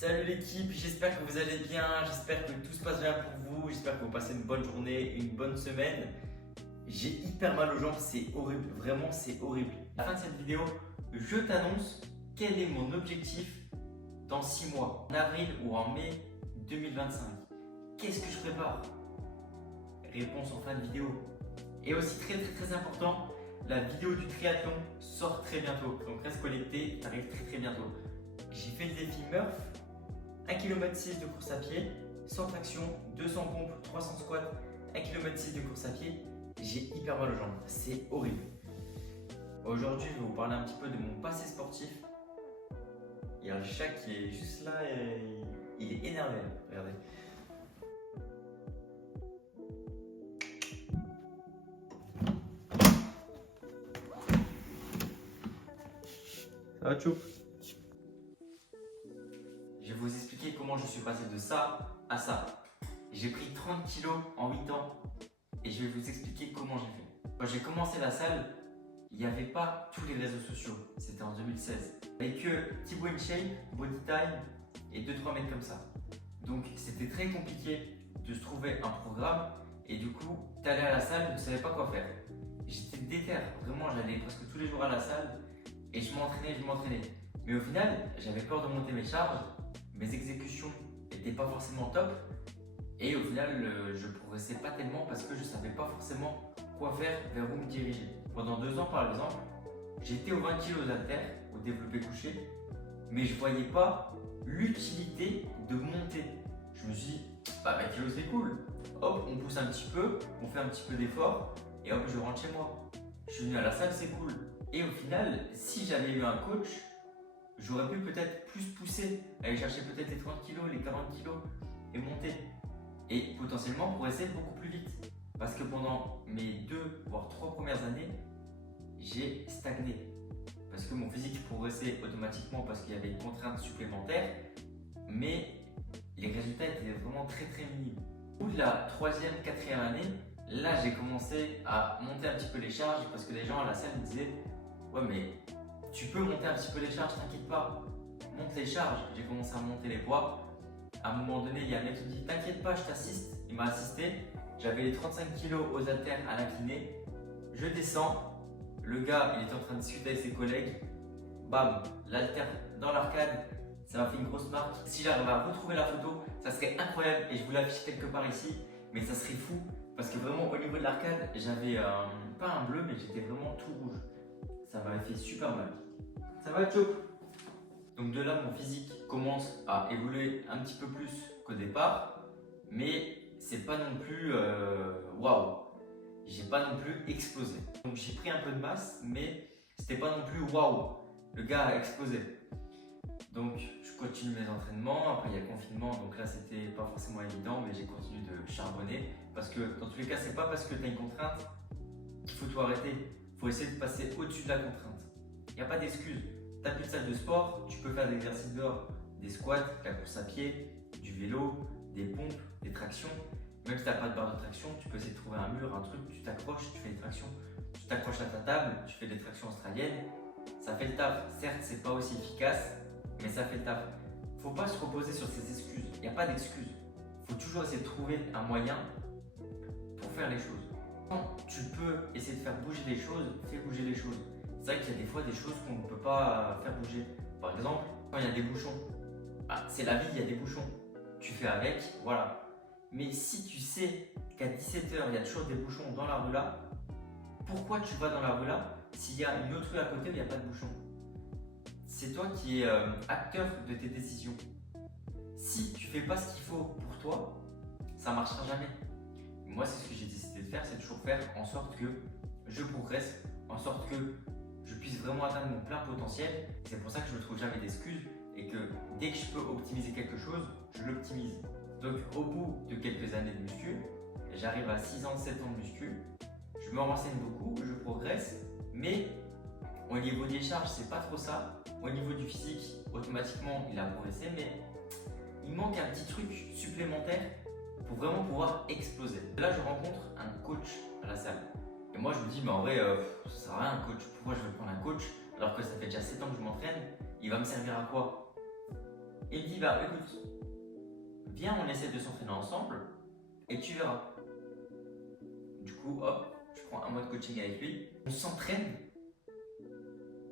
Salut l'équipe, j'espère que vous allez bien, j'espère que tout se passe bien pour vous, j'espère que vous passez une bonne journée, une bonne semaine. J'ai hyper mal aux jambes, c'est horrible, vraiment c'est horrible. À la fin de cette vidéo, je t'annonce quel est mon objectif dans 6 mois, en avril ou en mai 2025. Qu'est-ce que je prépare? Réponse en fin de vidéo. Et aussi très important, la vidéo du triathlon sort très bientôt, donc reste connecté, ça arrive très bientôt. J'ai fait le défi Murph, 1,6 km de course à pied, sans traction, 200 pompes, 300 squats, 1,6 km de course à pied. J'ai hyper mal aux jambes, c'est horrible. Aujourd'hui, je vais vous parler un petit peu de mon passé sportif. Il y a le chat qui est juste là et il est énervé, regardez. Ça va, Tchoup? Je vais vous expliquer comment je suis passé de ça à ça. J'ai pris 30 kilos en 8 ans et je vais vous expliquer comment j'ai fait. Quand j'ai commencé la salle, il n'y avait pas tous les réseaux sociaux. C'était en 2016. Il n'y avait que Thibaut InShape, Bodytime et 2-3 mecs comme ça. Donc c'était très compliqué de se trouver un programme et du coup, t'allais à la salle, tu ne savais pas quoi faire. J'étais déter, vraiment, j'allais presque tous les jours à la salle et je m'entraînais. Mais au final, j'avais peur de monter mes charges, mes exécutions n'étaient pas forcément top et au final, je progressais pas tellement parce que je savais pas forcément quoi faire, vers où me diriger. Pendant 2 ans, par exemple, j'étais aux 20 kg aux haltères, au développé couché, mais je voyais pas l'utilité de monter. Je me suis dit, 20 kg c'est cool. Hop, on pousse un petit peu, on fait un petit peu d'effort et hop, je rentre chez moi. Je suis venu à la salle, c'est cool. Et au final, si j'avais eu un coach, j'aurais pu peut-être plus pousser, aller chercher peut-être les 30 kg, les 40 kg et monter. Et potentiellement progresser beaucoup plus vite. Parce que pendant mes 2 voire 3 premières années, j'ai stagné. Parce que mon physique progressait automatiquement parce qu'il y avait une contrainte supplémentaire, mais les résultats étaient vraiment très minimes. Au bout de la 3e, 4e année, là j'ai commencé à monter un petit peu les charges parce que les gens à la salle me disaient « Ouais mais tu peux monter un petit peu les charges, t'inquiète pas, monte les charges ». J'ai commencé à monter les poids. À un moment donné, il y a un mec qui me dit « T'inquiète pas, je t'assiste ». Il m'a assisté. J'avais les 35 kg aux haltères à l'incliné. Je descends. Le gars, il était en train de discuter avec ses collègues. Bam, l'haltère dans l'arcade. Ça m'a fait une grosse marque. Si j'arrive à retrouver la photo, ça serait incroyable et je vous l'affiche quelque part ici. Mais ça serait fou parce que vraiment au niveau de l'arcade, j'avais pas un bleu, mais j'étais vraiment tout rouge. Ça m'avait fait super mal. Ça va, Chop? Donc de là, mon physique commence à évoluer un petit peu plus qu'au départ, mais c'est pas non plus waouh. J'ai pas non plus explosé. Donc j'ai pris un peu de masse, mais c'était pas non plus waouh. Le gars a explosé. Donc je continue mes entraînements. Après il y a le confinement, donc là c'était pas forcément évident, mais j'ai continué de charbonner parce que dans tous les cas, c'est pas parce que tu as une contrainte qu'il faut tout arrêter. Il faut essayer de passer au-dessus de la contrainte. Il n'y a pas d'excuse. T'as plus de salle de sport, tu peux faire des exercices dehors, des squats, de la course à pied, du vélo, des pompes, des tractions. Même si tu n'as pas de barre de traction, tu peux essayer de trouver un mur, un truc, tu t'accroches, tu fais des tractions. Tu t'accroches à ta table, tu fais des tractions australiennes. Ça fait le taf. Certes, c'est pas aussi efficace, mais ça fait le taf. Faut pas se reposer sur ces excuses. Il n'y a pas d'excuses. Faut toujours essayer de trouver un moyen pour faire les choses. Quand tu peux essayer de faire bouger les choses, fais bouger les choses. C'est vrai qu'il y a des fois des choses qu'on ne peut pas faire bouger. Par exemple, quand il y a des bouchons, c'est la vie, il y a des bouchons. Tu fais avec, voilà. Mais si tu sais qu'à 17 h, il y a toujours des bouchons dans la rue là, pourquoi tu vas dans la rue là s'il y a une autre rue à côté où il n'y a pas de bouchon? C'est toi qui es acteur de tes décisions. Si tu fais pas ce qu'il faut pour toi, ça ne marchera jamais. Moi, c'est ce que j'ai décidé de faire, c'est toujours faire en sorte que je progresse, en sorte que je puisse vraiment atteindre mon plein potentiel. C'est pour ça que je ne me trouve jamais d'excuses et que dès que je peux optimiser quelque chose, je l'optimise. Donc au bout de quelques années de muscu, j'arrive à 6 ans, 7 ans de muscu, je me renseigne beaucoup, je progresse, mais au niveau des charges, c'est pas trop ça. Au niveau du physique, automatiquement, il a progressé, mais il manque un petit truc supplémentaire pour vraiment pouvoir exploser. Là, je rencontre un coach à la salle. Et moi, je me dis, mais en vrai, ça sert à rien un coach. Pourquoi je vais prendre un coach alors que ça fait déjà 7 ans que je m'entraîne? Il va me servir à quoi? Il me dit, bah écoute, viens, on essaie de s'entraîner ensemble et tu verras. Du coup, hop, je prends un mois de coaching avec lui, on s'entraîne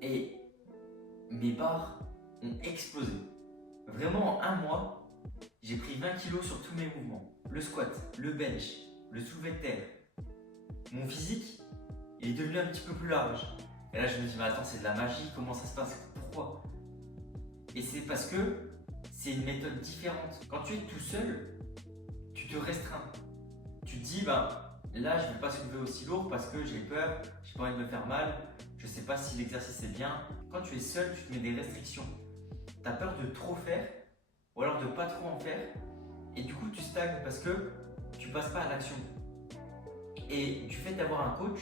et mes barres ont explosé. Vraiment en un mois, j'ai pris 20 kilos sur tous mes mouvements. Le squat, le bench, le soulevé de terre. Mon physique, il est devenu un petit peu plus large. Et là, je me dis, mais attends, c'est de la magie, comment ça se passe? Pourquoi? Et c'est parce que c'est une méthode différente. Quand tu es tout seul, tu te restreins. Tu te dis, bah, là, je ne vais pas soulever aussi lourd parce que j'ai peur, j'ai pas envie de me faire mal, je ne sais pas si l'exercice est bien. Quand tu es seul, tu te mets des restrictions. Tu as peur de trop faire ou alors de pas trop en faire. Et du coup, tu stagnes parce que tu passes pas à l'action. Et du fait d'avoir un coach,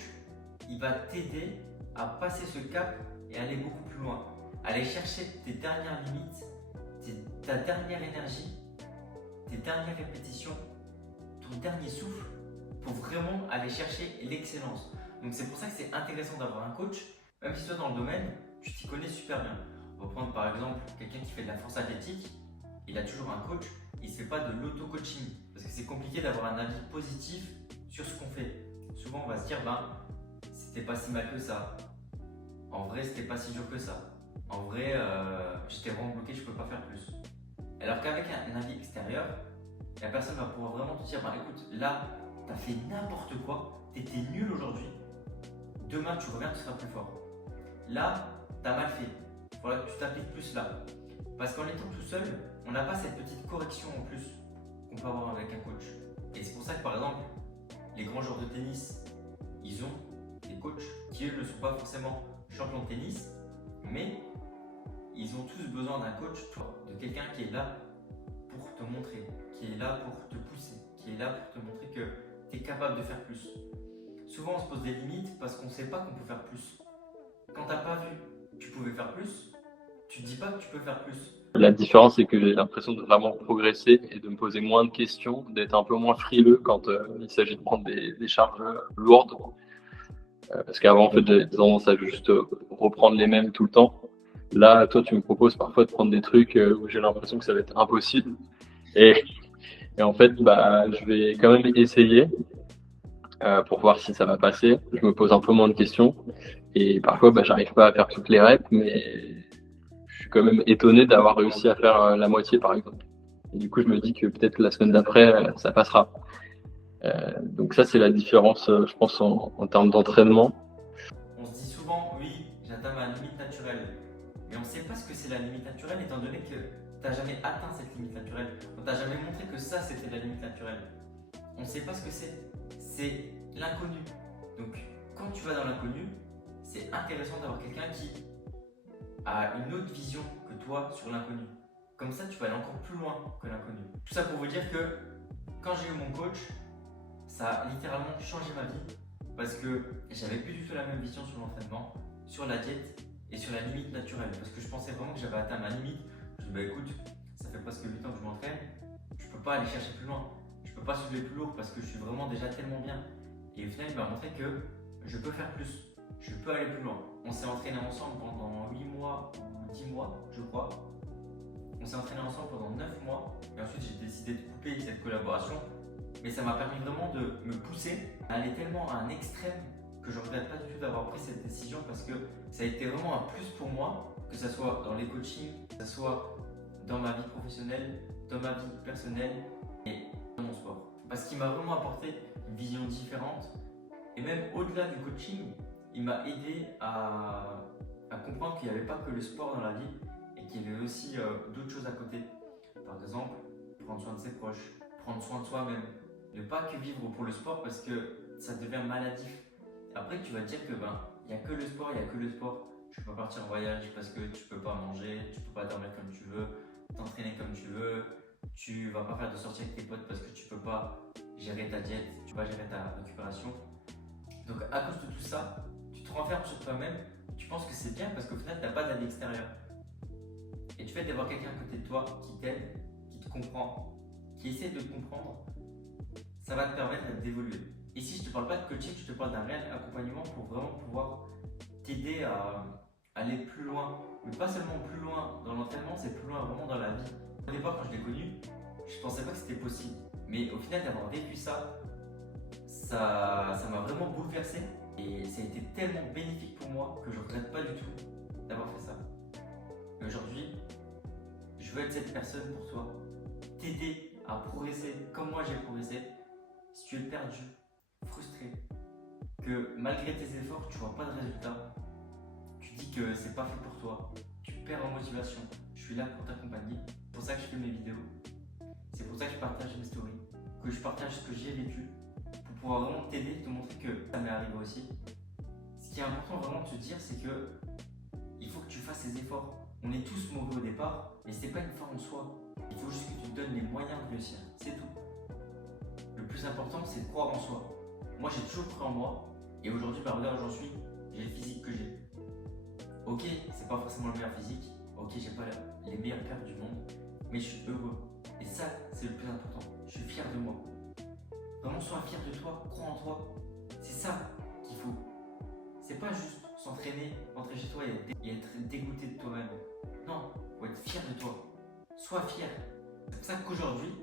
il va t'aider à passer ce cap et aller beaucoup plus loin. Aller chercher tes dernières limites, ta dernière énergie, tes dernières répétitions, ton dernier souffle pour vraiment aller chercher l'excellence. Donc c'est pour ça que c'est intéressant d'avoir un coach, même si toi dans le domaine, tu t'y connais super bien. On va prendre par exemple quelqu'un qui fait de la force athlétique, il a toujours un coach, il ne fait pas de l'auto-coaching parce que c'est compliqué d'avoir un avis positif sur ce qu'on fait. Souvent on va se dire, ben, c'était pas si mal que ça, en vrai c'était pas si dur que ça, en vrai j'étais vraiment bloqué, je peux pas faire plus. Alors qu'avec un avis extérieur, la personne va pouvoir vraiment te dire, ben, écoute, là t'as fait n'importe quoi, t'étais nul aujourd'hui, demain tu reviens, tu seras plus fort. Là, t'as mal fait, voilà, tu t'appliques plus là. Parce qu'en étant tout seul, on n'a pas cette petite correction en plus qu'on peut avoir avec un coach. Et c'est pour ça que par exemple, les grands joueurs de tennis, ils ont des coachs qui eux ne sont pas forcément champions de tennis, mais ils ont tous besoin d'un coach, de quelqu'un qui est là pour te montrer, qui est là pour te pousser, qui est là pour te montrer que tu es capable de faire plus. Souvent on se pose des limites parce qu'on ne sait pas qu'on peut faire plus. Quand tu n'as pas vu que tu pouvais faire plus, tu ne dis pas que tu peux faire plus. La différence, c'est que j'ai l'impression de vraiment progresser et de me poser moins de questions, d'être un peu moins frileux quand il s'agit de prendre des charges lourdes. Parce qu'avant, en fait, j'avais tendance à juste reprendre les mêmes tout le temps. Là, toi, tu me proposes parfois de prendre des trucs où j'ai l'impression que ça va être impossible. Et, et en fait, bah, je vais quand même essayer pour voir si ça va passer. Je me pose un peu moins de questions. Et parfois, bah, j'arrive pas à faire toutes les reps, mais je suis quand même étonné d'avoir réussi à faire la moitié, par exemple. Et du coup, je me dis que peut-être la semaine d'après, ça passera. Donc ça, c'est la différence, je pense, en termes d'entraînement. On se dit souvent, oui, j'atteins ma limite naturelle. Mais on ne sait pas ce que c'est la limite naturelle étant donné que tu n'as jamais atteint cette limite naturelle. On t'a jamais montré que ça, c'était la limite naturelle. On ne sait pas ce que c'est. C'est l'inconnu. Donc, quand tu vas dans l'inconnu, c'est intéressant d'avoir quelqu'un qui a une autre vision que toi sur l'inconnu. Comme ça, tu vas aller encore plus loin que l'inconnu. Tout ça pour vous dire que quand j'ai eu mon coach, ça a littéralement changé ma vie parce que j'avais plus du tout la même vision sur l'entraînement, sur la diète et sur la limite naturelle. Parce que je pensais vraiment que j'avais atteint ma limite. Je me dis, bah écoute, ça fait presque 8 ans que je m'entraîne, je peux pas aller chercher plus loin. Je peux pas soulever plus lourd parce que je suis vraiment déjà tellement bien. Et au final, il m'a montré que je peux faire plus. Je peux aller plus loin. On s'est entraîné ensemble pendant 8 mois ou 10 mois, je crois. On s'est entraîné ensemble pendant 9 mois. Et ensuite, j'ai décidé de couper cette collaboration. Mais ça m'a permis vraiment de me pousser à aller tellement à un extrême que je ne regrette pas du tout d'avoir pris cette décision parce que ça a été vraiment un plus pour moi, que ce soit dans les coachings, que ce soit dans ma vie professionnelle, dans ma vie personnelle et dans mon sport. Parce qu'il m'a vraiment apporté une vision différente et même au-delà du coaching, il m'a aidé à comprendre qu'il n'y avait pas que le sport dans la vie et qu'il y avait aussi d'autres choses à côté. Par exemple, prendre soin de ses proches, prendre soin de soi-même. Ne pas que vivre pour le sport parce que ça devient maladif. Après, tu vas te dire que il n'y a que le sport, il n'y a que le sport. Tu peux pas partir en voyage parce que tu peux pas manger, tu peux pas dormir comme tu veux, t'entraîner comme tu veux, tu vas pas faire de sortie avec tes potes parce que tu peux pas gérer ta diète, tu peux pas gérer ta récupération. Donc à cause de tout ça, tu te renfermes sur toi-même, tu penses que c'est bien parce qu'au final, tu n'as pas d'avis extérieur. Et tu fais d'avoir quelqu'un à côté de toi qui t'aide, qui te comprend, qui essaie de te comprendre, ça va te permettre d'évoluer. Ici, je ne te parle pas de coaching, je te parle d'un réel accompagnement pour vraiment pouvoir t'aider à aller plus loin. Mais pas seulement plus loin dans l'entraînement, c'est plus loin vraiment dans la vie. Au départ, quand je l'ai connu, je pensais pas que c'était possible. Mais au final, d'avoir vécu ça m'a vraiment bouleversé. Et ça a été tellement bénéfique pour moi que je ne regrette pas du tout d'avoir fait ça. Et aujourd'hui, je veux être cette personne pour toi, t'aider à progresser comme moi j'ai progressé. Si tu es perdu, frustré, que malgré tes efforts tu vois pas de résultat, tu dis que c'est pas fait pour toi, tu perds en motivation, je suis là pour t'accompagner. C'est pour ça que je fais mes vidéos, c'est pour ça que je partage mes stories, que je partage ce que j'ai vécu, pour pouvoir vraiment t'aider, te montrer que ça m'est arrivé aussi. Ce qui est important vraiment de te dire, c'est que il faut que tu fasses ces efforts. On est tous mauvais au départ, mais c'est pas une fin en soi. Il faut juste que tu te donnes les moyens de réussir, c'est tout. Le plus important, c'est de croire en soi. Moi, j'ai toujours cru en moi, et aujourd'hui, regarde où j'en suis, j'ai le physique que j'ai. Ok, c'est pas forcément le meilleur physique, ok, j'ai pas les meilleurs cartes du monde, mais je suis heureux. Et ça, c'est le plus important. Je suis fier de moi. Vraiment, sois fier de toi, crois en toi. C'est ça qu'il faut. C'est pas juste s'entraîner, rentrer chez toi et être dégoûté de toi-même. Non, faut être fier de toi. Sois fier. C'est pour ça qu'aujourd'hui,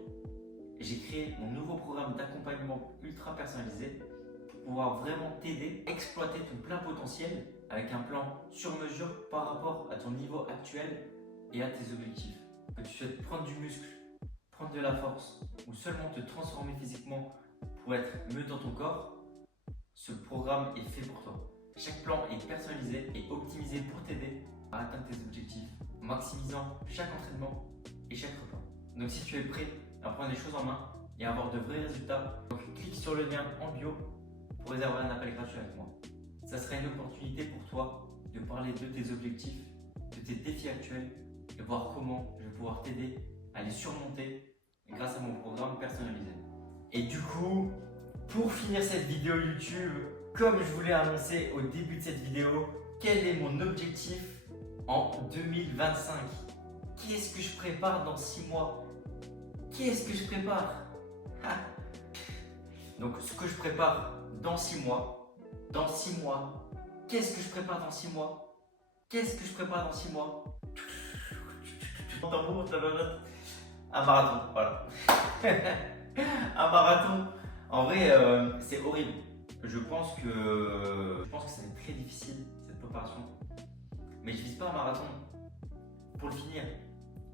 j'ai créé mon nouveau programme d'accompagnement ultra personnalisé pour pouvoir vraiment t'aider à exploiter ton plein potentiel avec un plan sur mesure par rapport à ton niveau actuel et à tes objectifs. Que tu souhaites prendre du muscle, prendre de la force ou seulement te transformer physiquement pour être mieux dans ton corps, ce programme est fait pour toi. Chaque plan est personnalisé et optimisé pour t'aider à atteindre tes objectifs, en maximisant chaque entraînement et chaque repas. Donc si tu es prêt à prendre les choses en main et à avoir de vrais résultats, donc clique sur le lien en bio pour réserver un appel gratuit avec moi. Ça sera une opportunité pour toi de parler de tes objectifs, de tes défis actuels et voir comment je vais pouvoir t'aider à les surmonter grâce à mon programme personnalisé. Et du coup, pour finir cette vidéo YouTube, comme je vous l'ai annoncé au début de cette vidéo, quel est mon objectif en 2025? Qu'est-ce que je prépare dans 6 mois? Qu'est-ce que je prépare? Donc ce que je prépare dans 6 mois, qu'est-ce que je prépare dans 6 mois? Qu'est-ce que je prépare dans 6 mois? Un marathon, voilà. Un marathon. En vrai, c'est horrible. Je pense que ça va être très difficile cette préparation. Mais je vise pas un marathon pour le finir.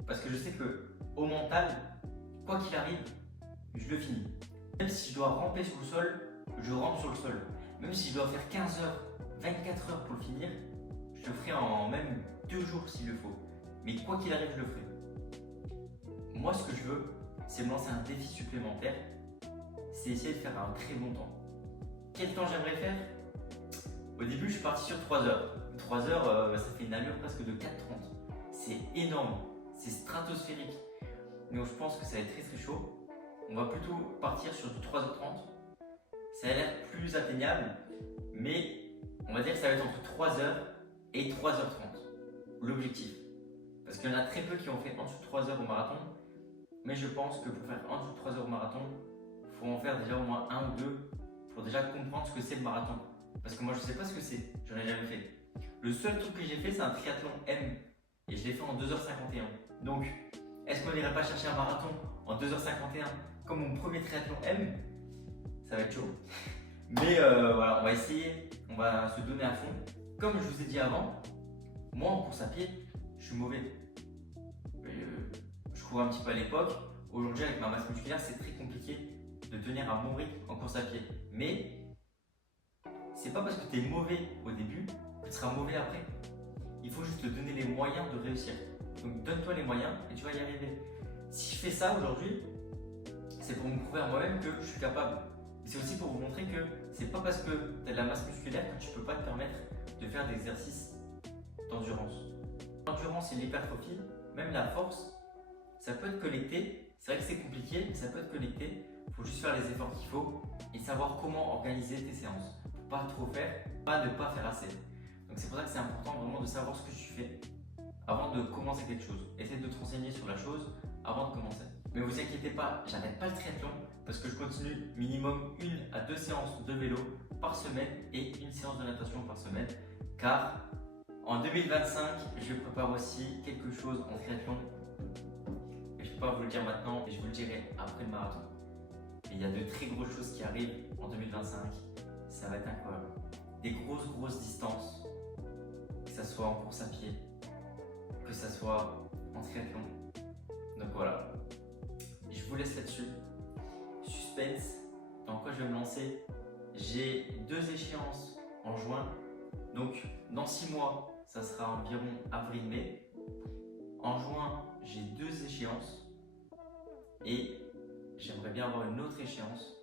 Parce que je sais que au mental, quoi qu'il arrive, je le finis. Même si je dois ramper sur le sol, je rampe sur le sol. Même si je dois faire 15 heures, 24 heures pour le finir, je le ferai en même 2 jours s'il le faut. Mais quoi qu'il arrive, je le ferai. Moi, ce que je veux, c'est me lancer un défi supplémentaire. C'est essayer de faire un très bon temps. Quel temps j'aimerais faire? Au début, je suis parti sur 3 heures. 3 heures, ça fait une allure presque de 4,30. C'est énorme, c'est stratosphérique. Donc je pense que ça va être très très chaud. On va plutôt partir sur du 3h30. Ça a l'air plus atteignable, mais on va dire que ça va être entre 3h et 3h30. L'objectif. Parce qu'il y en a très peu qui ont fait en dessous de 3 heures au marathon. Mais je pense que pour faire en dessous de 3 heures au marathon, il faut en faire déjà au moins 1 ou 2 pour déjà comprendre ce que c'est le marathon. Parce que moi je sais pas ce que c'est, j'en ai jamais fait. Le seul truc que j'ai fait, c'est un triathlon M et je l'ai fait en 2h51. Donc, est-ce qu'on n'irait pas chercher un marathon en 2h51 comme mon premier triathlon M? Ça va être chaud. Mais voilà, on va essayer, on va se donner à fond. Comme je vous ai dit avant, moi en course à pied, je suis mauvais. Je cours un petit peu à l'époque. Aujourd'hui, avec ma masse musculaire, c'est très compliqué de tenir un bon rythme en course à pied. Mais c'est pas parce que tu es mauvais au début que tu seras mauvais après. Il faut juste te donner les moyens de réussir. Donc donne-toi les moyens et tu vas y arriver. Si je fais ça aujourd'hui, c'est pour me prouver à moi-même que je suis capable. Et c'est aussi pour vous montrer que c'est pas parce que tu as de la masse musculaire que tu peux pas te permettre de faire des exercices d'endurance. L'endurance et l'hypertrophie, même la force, ça peut être connecté. C'est vrai que c'est compliqué, mais ça peut être connecté. Il faut juste faire les efforts qu'il faut et savoir comment organiser tes séances. Pas trop faire, pas ne pas faire assez. Donc c'est pour ça que c'est important vraiment de savoir ce que tu fais avant de commencer quelque chose. Essaye de te renseigner sur la chose avant de commencer. Mais vous inquiétez pas, j'arrête pas le triathlon parce que je continue minimum 1 à 2 séances de vélo par semaine et 1 séance de natation par semaine. Car En 2025, je prépare aussi quelque chose en triathlon. Et je ne peux pas vous le dire maintenant, mais je vous le dirai après le marathon. Et il y a de très grosses choses qui arrivent en 2025. Ça va être incroyable. Des grosses distances, que ce soit en course à pied, que ce soit en triathlon. Donc voilà, je vous laisse là-dessus. Suspense, dans quoi je vais me lancer. J'ai 2 échéances en juin. Donc dans 6 mois, ça sera environ avril-mai. En juin, j'ai 2 échéances. Et j'aimerais bien avoir une autre échéance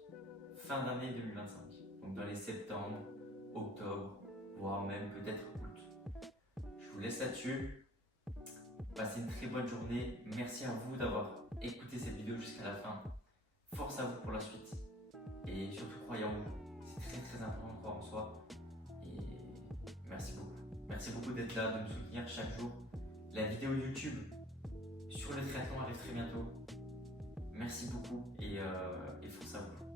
fin d'année 2025. Donc dans les septembre, octobre, voire même peut-être août. Je vous laisse là-dessus. Passez une très bonne journée. Merci à vous d'avoir écouté cette vidéo jusqu'à la fin. Force à vous pour la suite. Et surtout, croyez en vous. C'est très important de croire en soi. Et merci beaucoup. Merci beaucoup d'être là, de me soutenir chaque jour. La vidéo YouTube sur le triathlon arrive très bientôt. Merci beaucoup et force à vous.